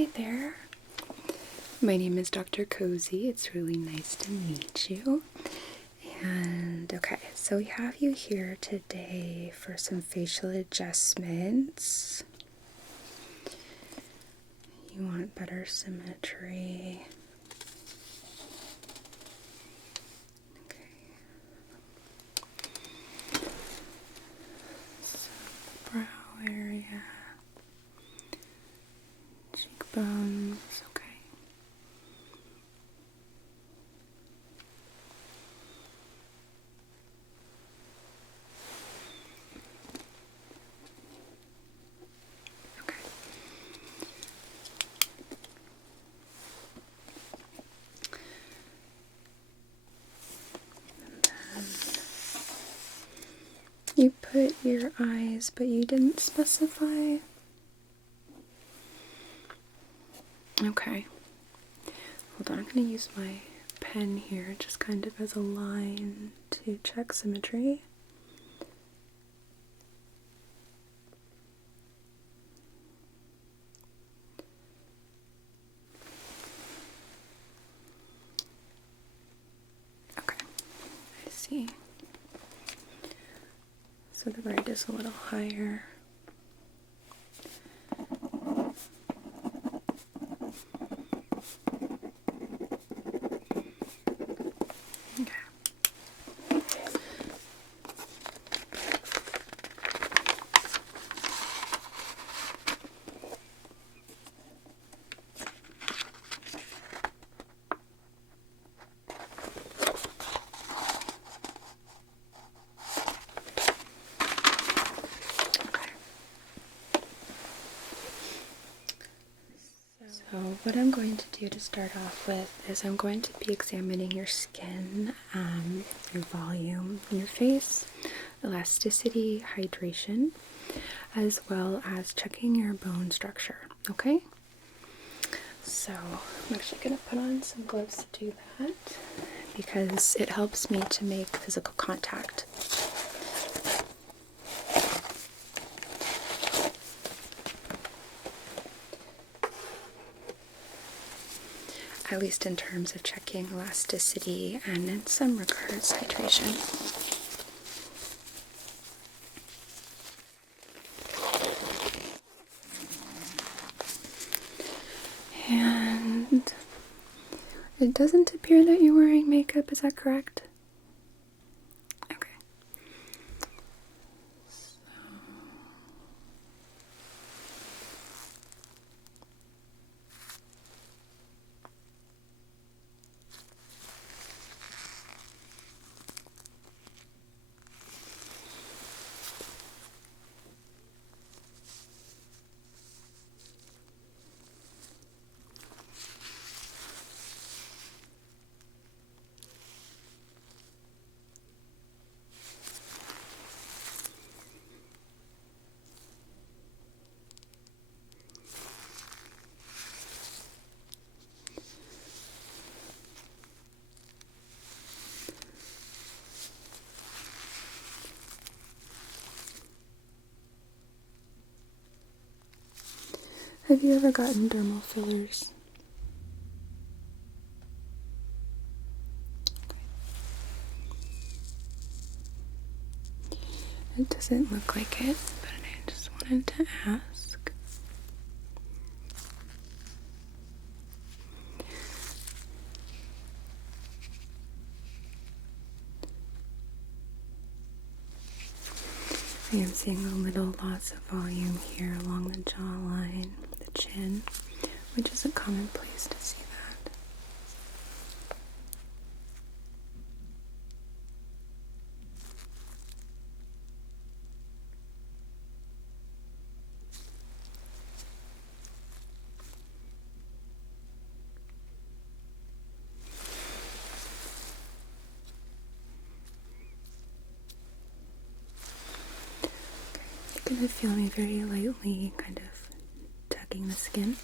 Hi there. My name is Dr. Cozy. It's really nice to meet you. And okay, so we have you here today for some facial adjustments. You want better symmetry. Okay. So, brow area, cheekbones, okay. Okay. You put your eyes, but you didn't specify. Okay. Hold on, I'm going to use my pen here just kind of as a line to check symmetry. Okay, I see. So the right is a little higher. Okay. So what I'm going to do to start off with is I'm going to be examining your skin, your volume in your face, elasticity, hydration, as well as checking your bone structure, okay? So I'm actually going to put on some gloves to do that because it helps me to make physical contact. At least in terms of checking elasticity and in some regards hydration. And it doesn't appear that you're wearing makeup, is that correct? Okay. Have you ever gotten dermal fillers? It doesn't look like it, but I just wanted to ask. I am seeing a little loss of volume here along the jawline, the chin, which isn't commonplace to see that. You're going to feel me very lightly kind of tugging the skin.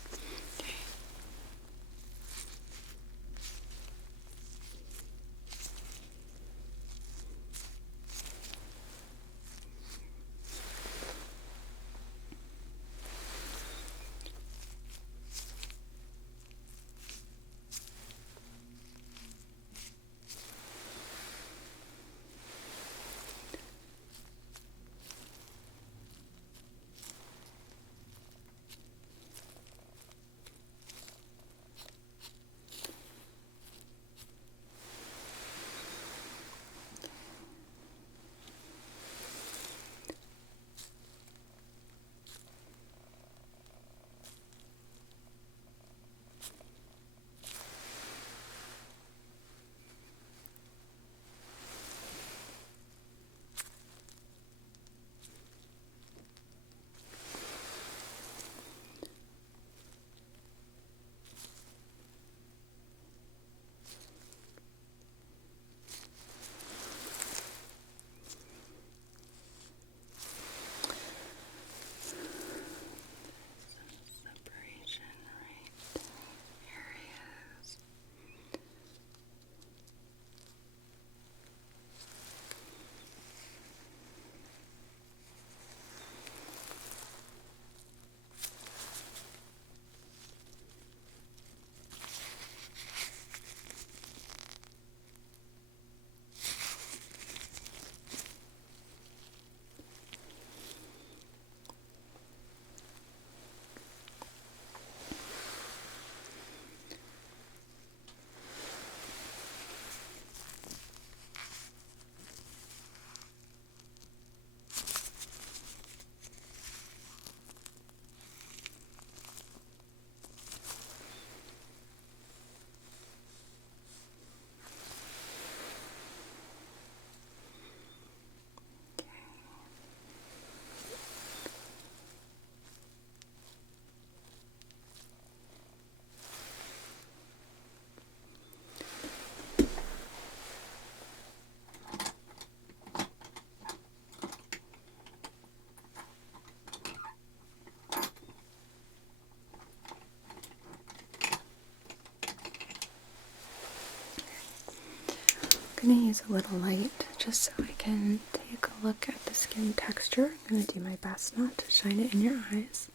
I'm going to use a little light just so I can take a look at the skin texture. I'm going to do my best not to shine it in your eyes.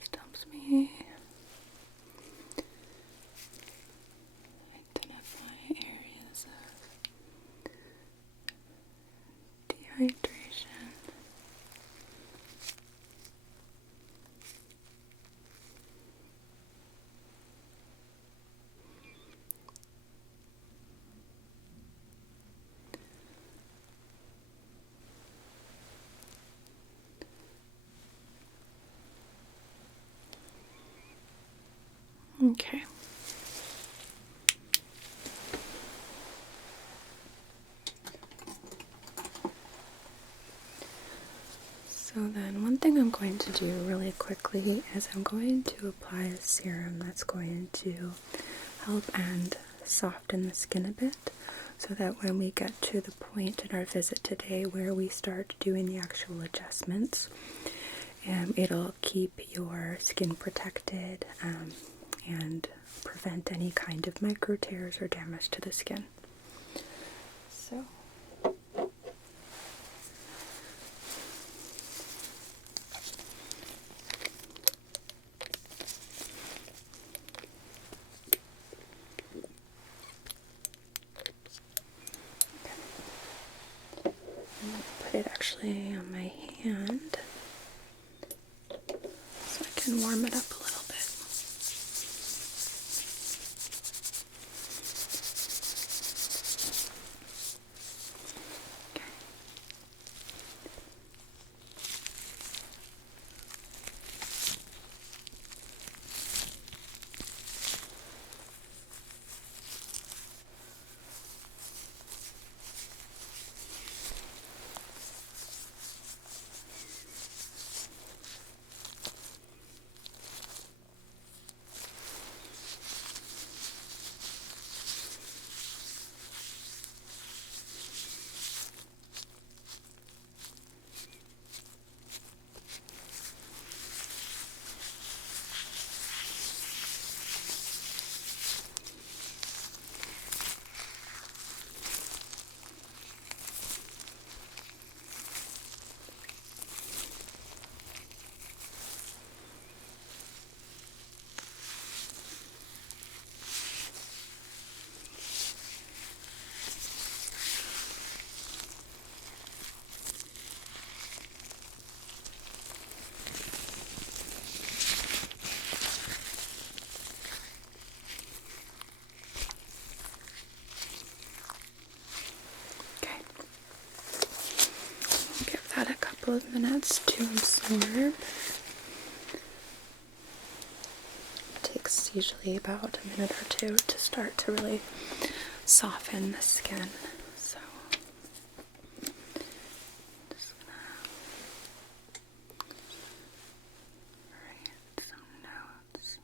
Just helps me identify areas of dehydration. Okay. So then one thing I'm going to do really quickly is I'm going to apply a serum that's going to help and soften the skin a bit, so that when we get to the point in our visit today where we start doing the actual adjustments, it'll keep your skin protected and prevent any kind of micro tears or damage to the skin. So I'm going to put it actually on my hand so I can warm it up a little bit. Okay. Okay. Give that a couple of minutes to absorb. It takes usually about a minute or two to start to really soften the skin. So just gonna write some notes.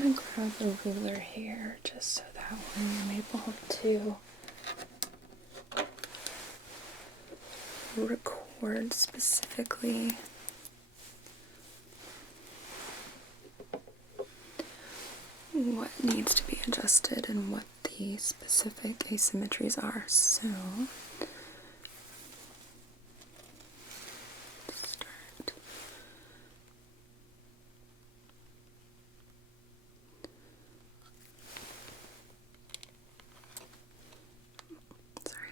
gonna grab a ruler here just so that when I'm able to record specifically what needs to be adjusted and what the specific asymmetries are. So start. Sorry.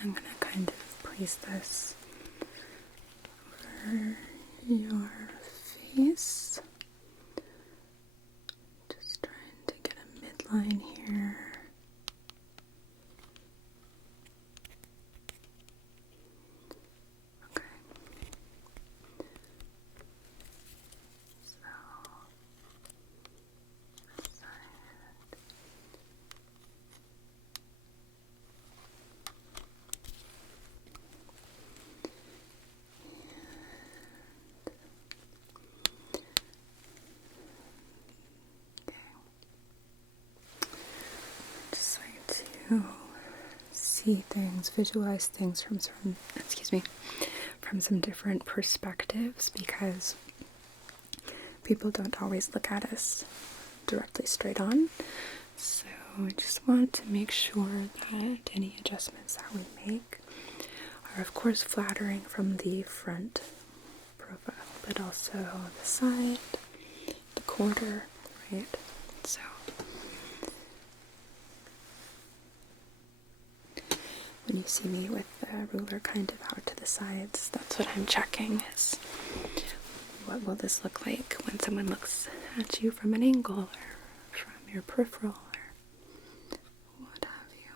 I'm going to kind of place this over your face. Just trying to get a midline here. Okay. So, this side. Just like to see things, visualize things from some different perspectives, because people don't always look at us directly straight on. So I just want to make sure that any adjustments that we make are of course flattering from the front profile, but also the side, the corner, right? So when you see me with the ruler kind of out to the sides, that's what I'm checking, is what will this look like when someone looks at you from an angle or from your peripheral or what have you.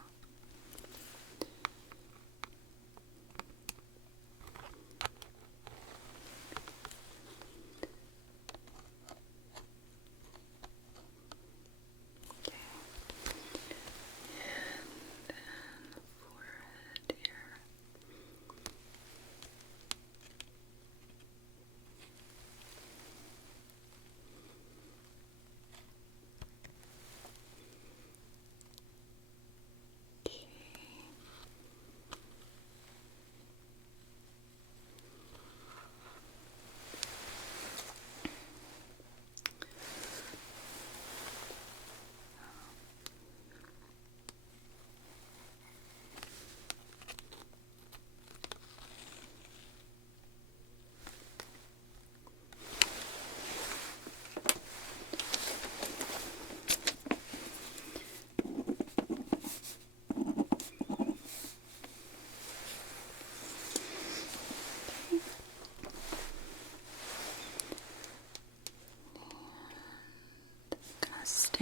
Okay. And then forehead here.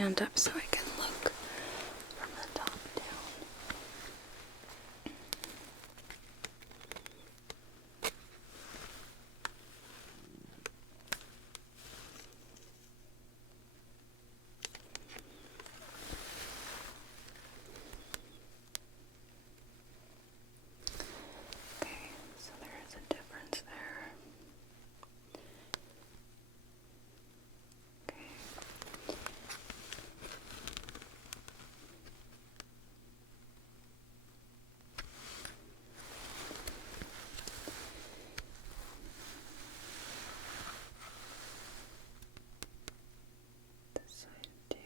stand up so I can look from the top down. Okay, so there is a difference there. Okay. This side too.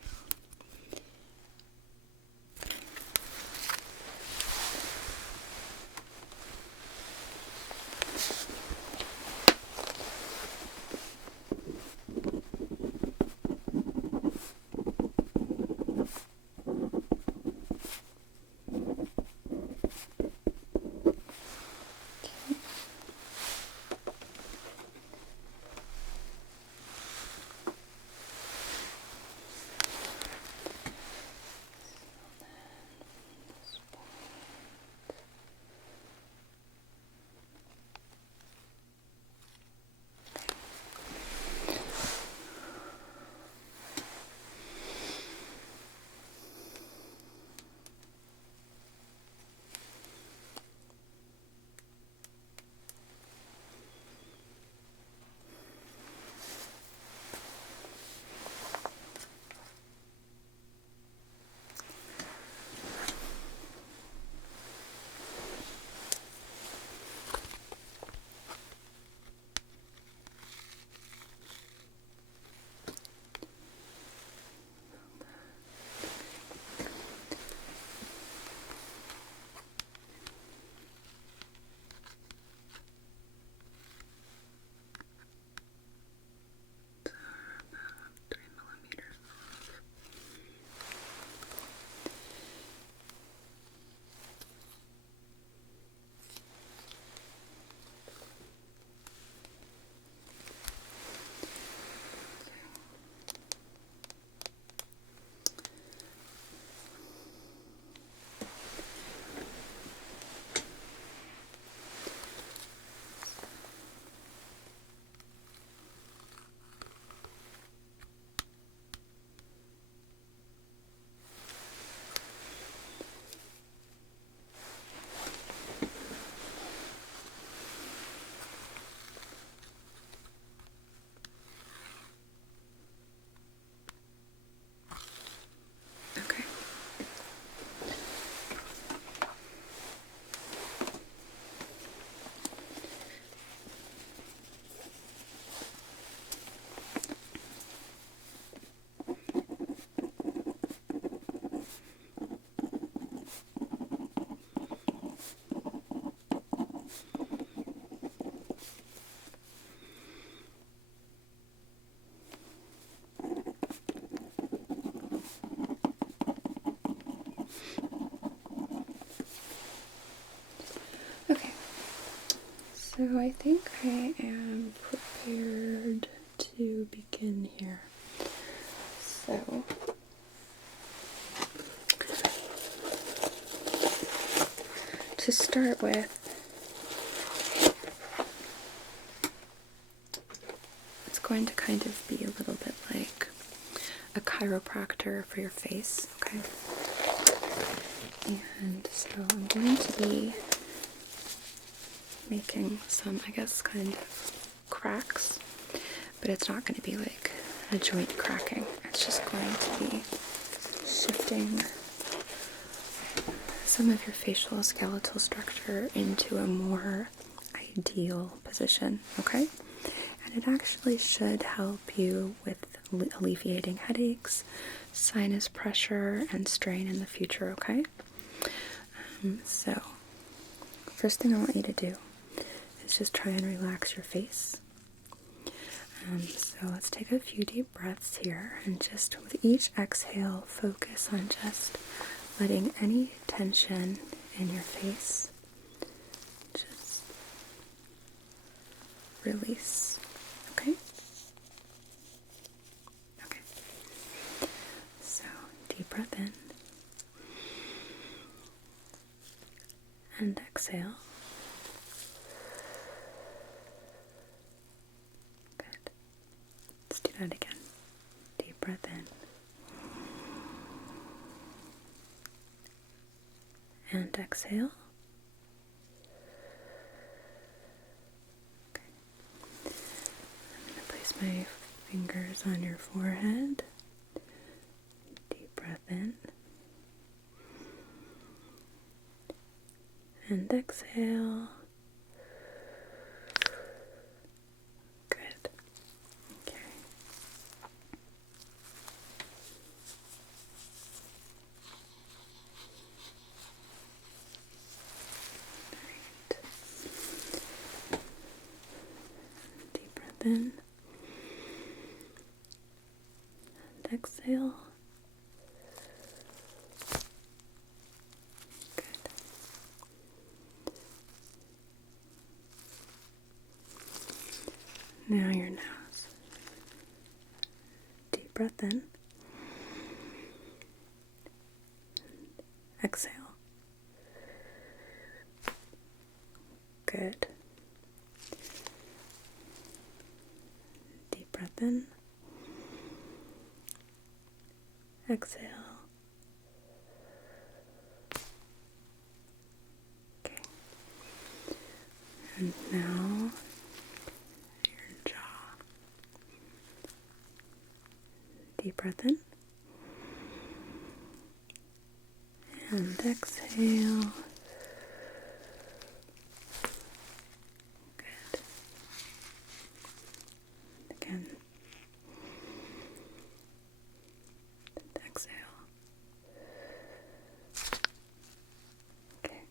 About 3 millimeters off. Okay. Okay. So I think I am prepared to begin here. So to start with, it's going to kind of be a little bit like a chiropractor for your face, okay? And so I'm going to be making some, I guess, kind of cracks, but it's not going to be like a joint cracking. It's just going to be shifting some of your facial skeletal structure into a more ideal position, okay? And it actually should help you with alleviating headaches, sinus pressure, and strain in the future, okay? So, first thing I want you to do is just try and relax your face. So let's take a few deep breaths here, and just with each exhale, focus on just letting any tension in your face just release. Okay? Okay. exhale. Good. Let's do that again. Deep breath in. And exhale. Okay. I'm going to place my fingers on your forehead. Deep breath in. And exhale. Good. Okay. Alright. Deep breath in. And exhale. Good. Now your nose. Deep breath in. Exhale. Good. Deep breath in. Exhale. Okay. And now your jaw. Deep breath in. And exhale. Good. Again. Exhale. Okay.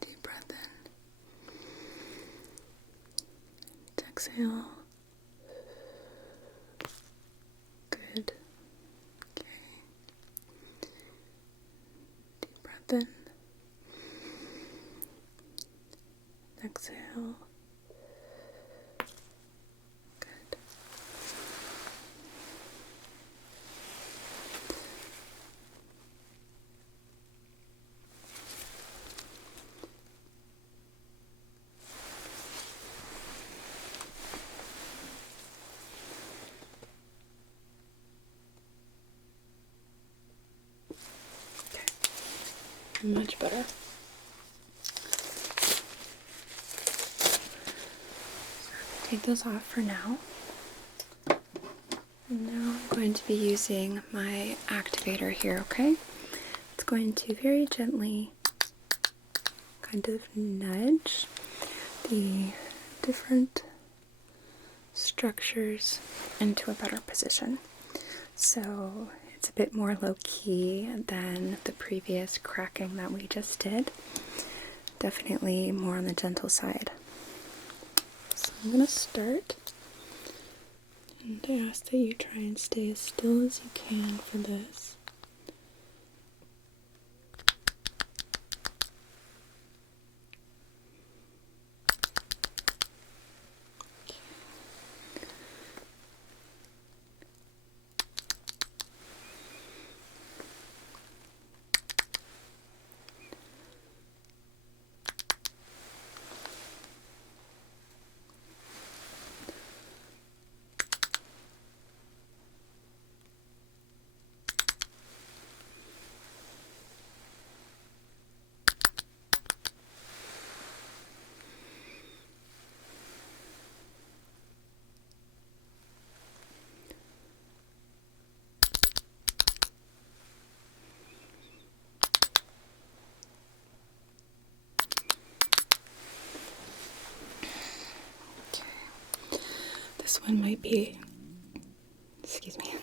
Deep breath in. Exhale. Good. Okay. Deep breath in. Exhale. Good. Okay. Much better. Take those off for now. And now I'm going to be using my activator here, okay? It's going to very gently kind of nudge the different structures into a better position. So it's a bit more low-key than the previous cracking that we just did. Definitely more on the gentle side. So I'm going to start, and I ask that you try and stay as still as you can for this. one might be,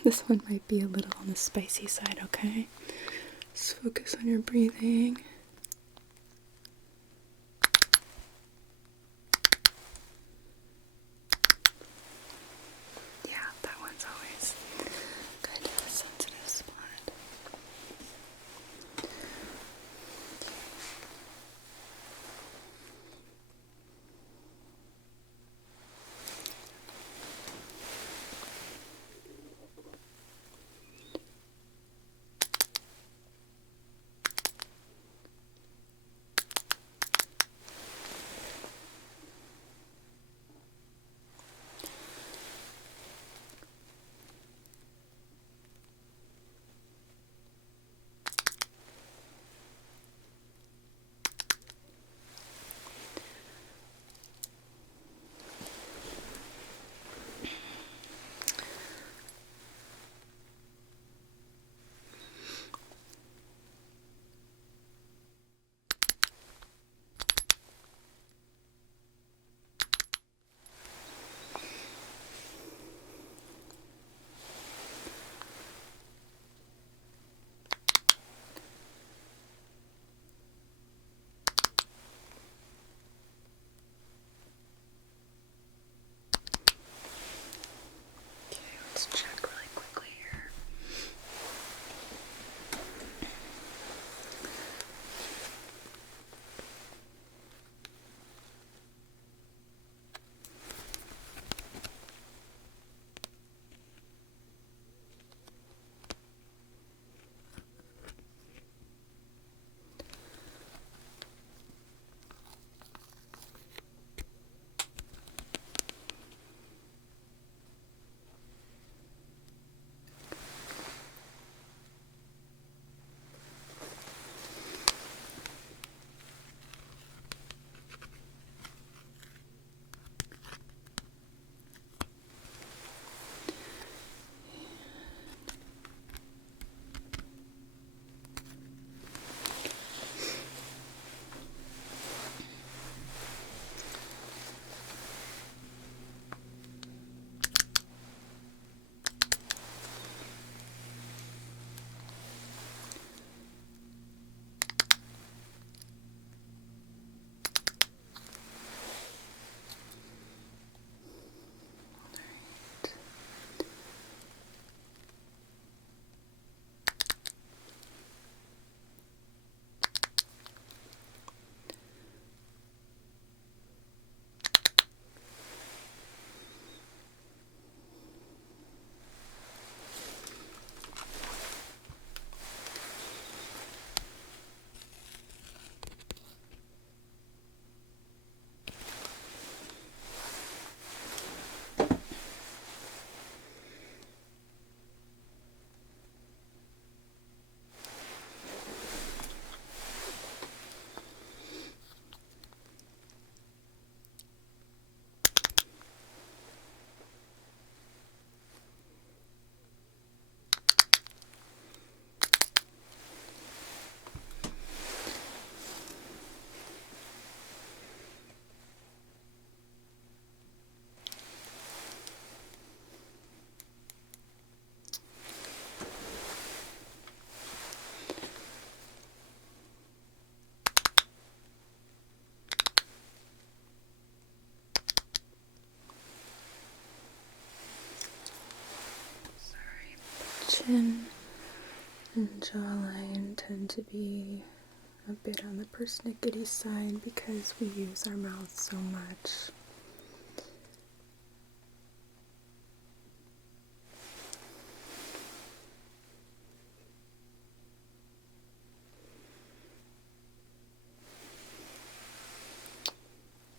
this one might be a little on the spicy side, okay? Just focus on your breathing. Yeah, that one's always kind of a sensitive spot. Let's check really quickly here. Chin and jawline tend to be a bit on the persnickety side because we use our mouth so much.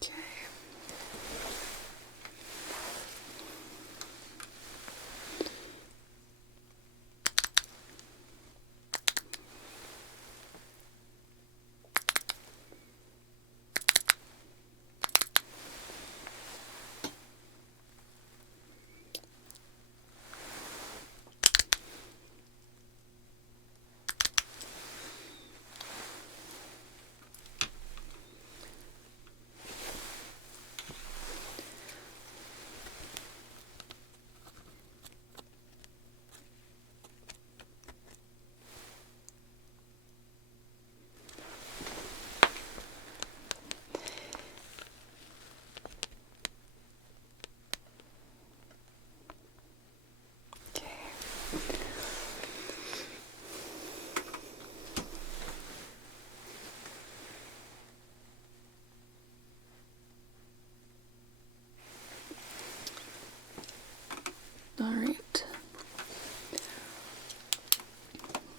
Okay.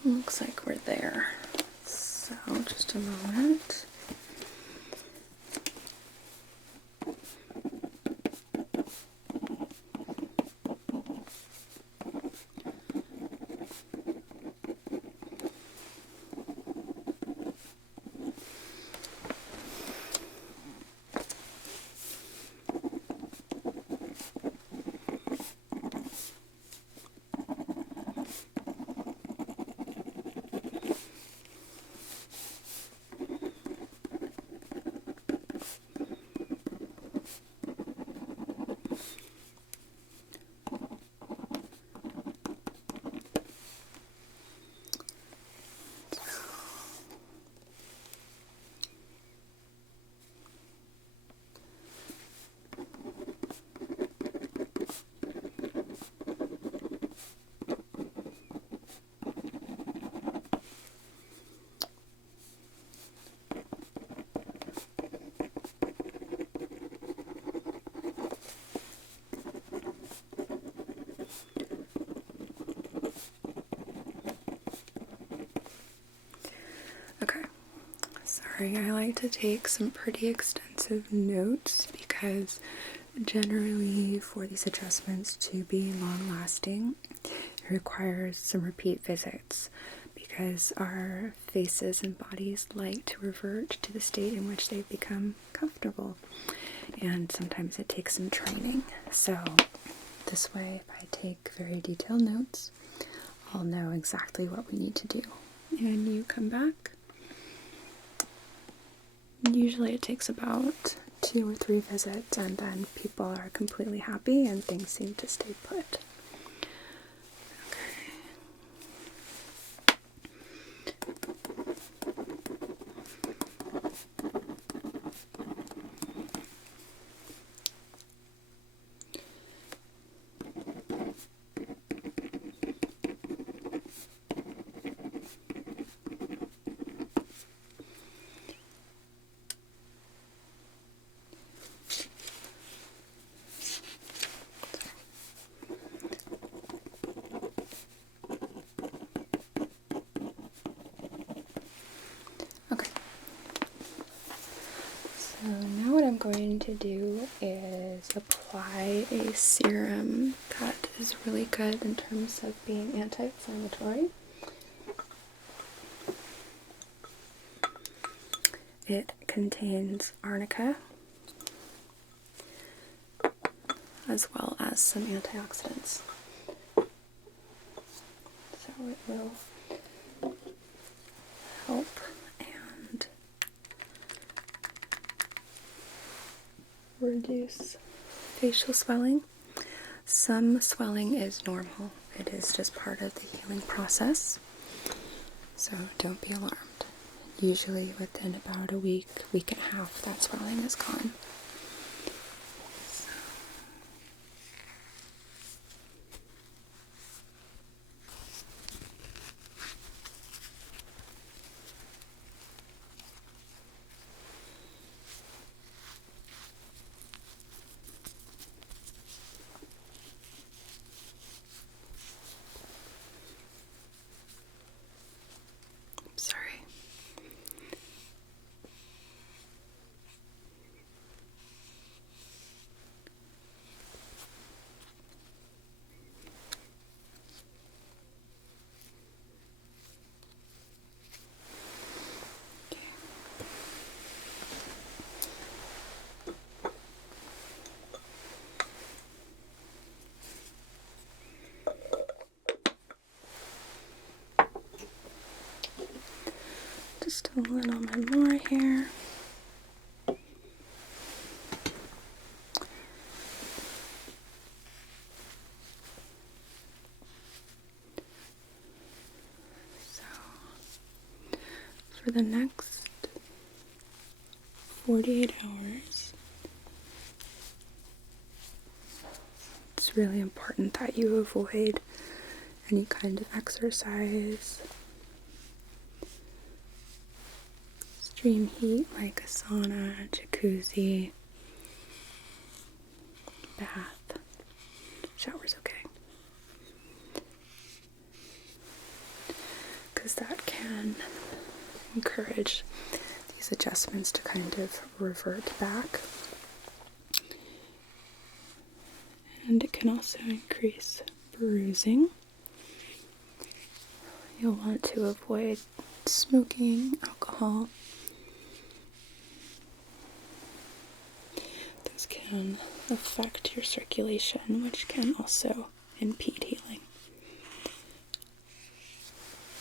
Looks like we're there. So, just a moment. Okay, sorry, I like to take some pretty extensive notes because generally for these adjustments to be long lasting, it requires some repeat visits because our faces and bodies like to revert to the state in which they've become comfortable, and sometimes it takes some training. So this way, if I take very detailed notes, I'll know exactly what we need to do. And you come back. Usually it takes about 2 or 3 visits, and then people are completely happy and things seem to stay put. Okay, so now what I'm going to do is apply a serum that is really good in terms of being anti-inflammatory. It contains arnica as well as some antioxidants. So it will help and reduce facial swelling. Some swelling is normal. It is just part of the healing process. So don't be alarmed. Usually within about a week, week and a half, that swelling is gone. Sorry. Just a little bit more here. So, for the next 48 hours, it's really important that you avoid any kind of exercise, extreme heat like a sauna, jacuzzi, bath. Shower's okay. because that can encourage these adjustments to kind of revert back. And it can also increase bruising. You'll want to avoid smoking, alcohol. This can affect your circulation, which can also impede healing.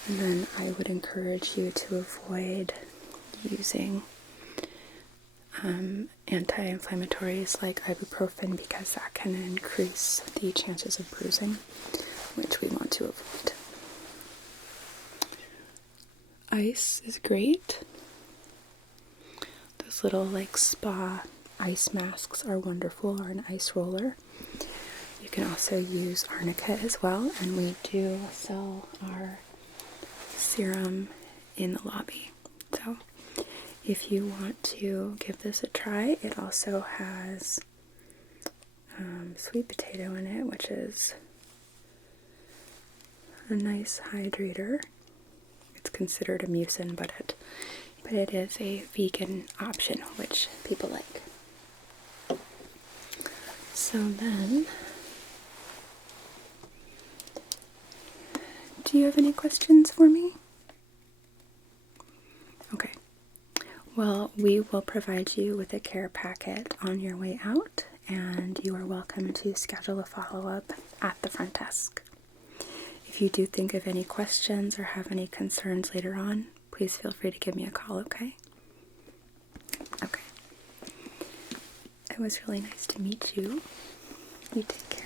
And then I would encourage you to avoid using anti-inflammatories like ibuprofen, because that can increase the chances of bruising, which we want to avoid. Ice is great. Those little like spa ice masks are wonderful, or an ice roller. You can also use arnica as well, and we do sell our serum in the lobby. So if you want to give this a try, it also has sweet potato in it, which is a nice hydrator. It's considered a mucin, but it is a vegan option, which people like. So then, do you have any questions for me? Okay. Well, we will provide you with a care packet on your way out, and you are welcome to schedule a follow-up at the front desk. If you do think of any questions or have any concerns later on, please feel free to give me a call, okay? Okay. It was really nice to meet you. You take care.